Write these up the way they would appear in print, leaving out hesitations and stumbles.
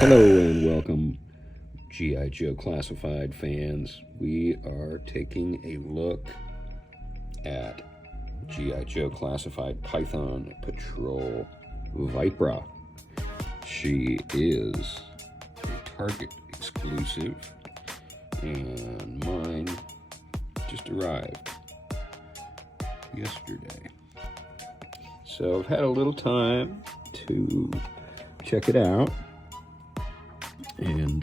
Hello and welcome, G.I. Joe Classified fans. We are taking a look at G.I. Joe Classified Python Patrol Vypra. She is a Target exclusive, and mine just arrived yesterday. So I've had a little time to check it out and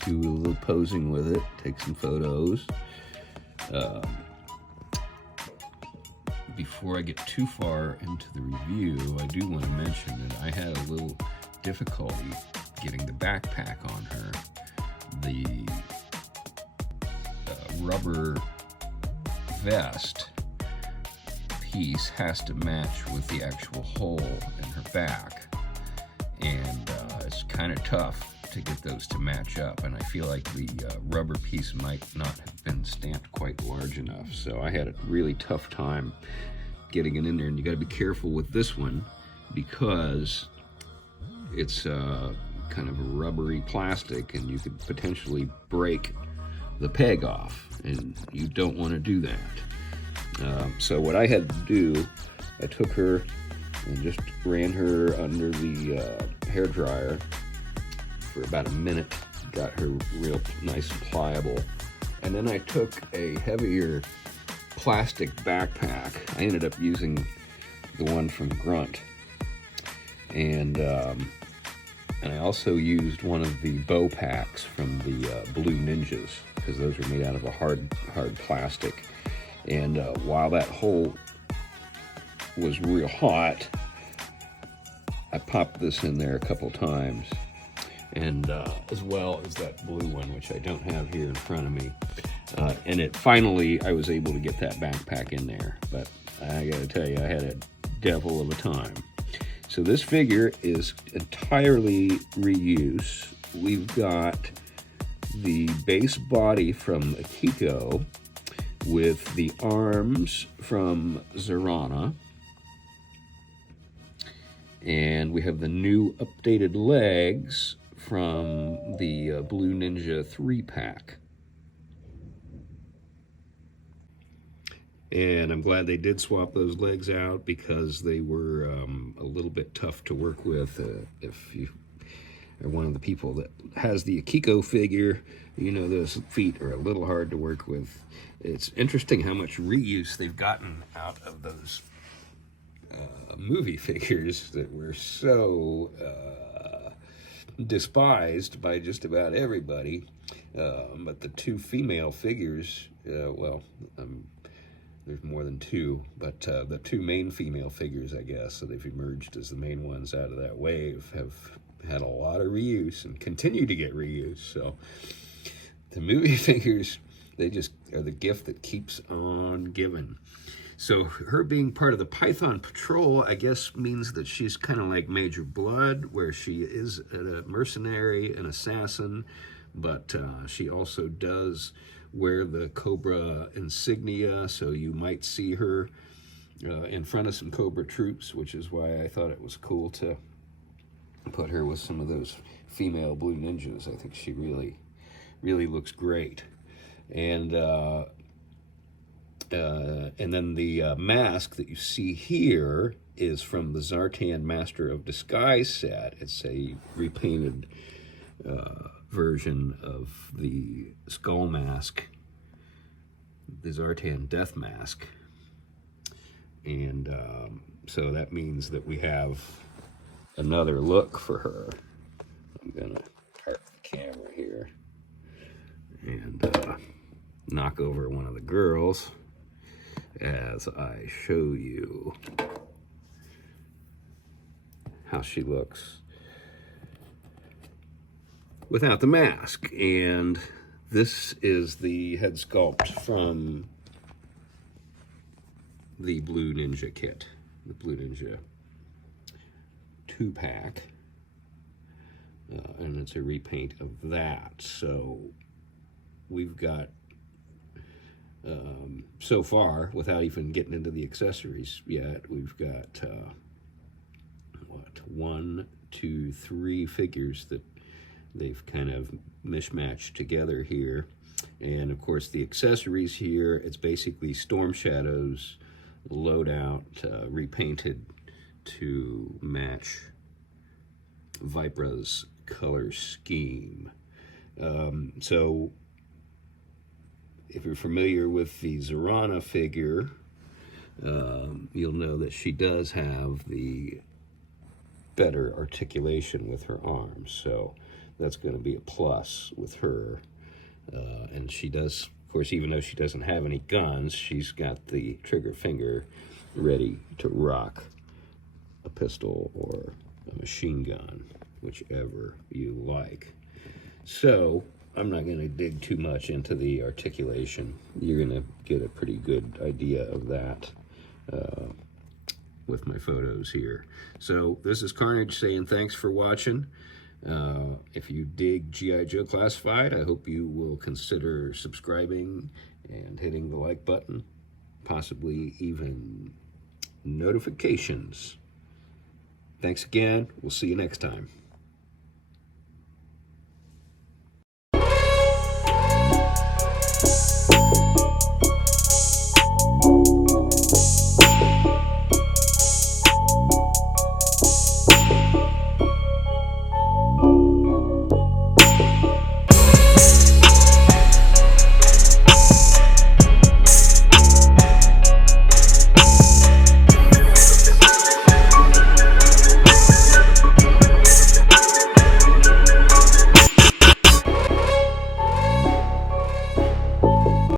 do a little posing with it, take some photos. Before I get too far into the review, I do want to mention that I had a little difficulty getting the backpack on her. The rubber vest piece has to match with the actual hole in her back, and it's kind of tough to get those to match up, and I feel like the rubber piece might not have been stamped quite large enough, so I had a really tough time getting it in there. And you got to be careful with this one because it's kind of a rubbery plastic, and you could potentially break the peg off, and you don't want to do that. So what I had to do, I took her and just ran her under the hair dryer for about a minute, got her real nice and pliable, and then I took a heavier plastic backpack. I ended up using the one from Grunt, and I also used one of the bow packs from the Blue Ninjas, because those were made out of a hard plastic. And while that hole was real hot, I popped this in there a couple times, and as well as that blue one, which I don't have here in front of me. And finally, I was able to get that backpack in there, but I gotta tell you, I had a devil of a time. So this figure is entirely reuse. We've got the base body from Akiko with the arms from Zorana, and we have the new updated legs from the Blue Ninja 3-pack. And I'm glad they did swap those legs out, because they were a little bit tough to work with. If you are one of the people that has the Akiko figure, you know those feet are a little hard to work with. It's interesting how much reuse they've gotten out of those movie figures that were so despised by just about everybody. But the two female figures, there's more than two, but the two main female figures, I guess, so they've emerged as the main ones out of that wave, have had a lot of reuse and continue to get reuse. So the movie figures, they just are the gift that keeps on giving. So her being part of the Python Patrol, I guess, means that she's kind of like Major Blood, where she is a mercenary, an assassin, but she also does wear the Cobra insignia, so you might see her in front of some Cobra troops, which is why I thought it was cool to put her with some of those female Blue Ninjas. I think she really looks great. And then the mask that you see here is from the Zartan Master of Disguise set. It's a repainted version of the skull mask, the Zartan death mask. And so that means that we have another look for her. I'm gonna park the camera here and knock over one of the girls as I show you how she looks without the mask. And this is the head sculpt from the Blue Ninja kit, the Blue Ninja 2-pack, and it's a repaint of that. So we've got so far, without even getting into the accessories yet, we've got 1, to 3 figures that they've kind of mishmatched together here. And of course the accessories here, it's basically Storm Shadow's loadout repainted to match Vypra's color scheme. So if you're familiar with the Zorana figure, you'll know that she does have the better articulation with her arms, so that's going to be a plus with her. And she does, of course, even though she doesn't have any guns, she's got the trigger finger ready to rock a pistol or a machine gun, whichever you like. So I'm not going to dig too much into the articulation. You're going to get a pretty good idea of that with my photos here. So this is Carnage saying thanks for watching. If you dig G.I. Joe Classified, I hope you will consider subscribing and hitting the like button, possibly even notifications. Thanks again. We'll see you next time.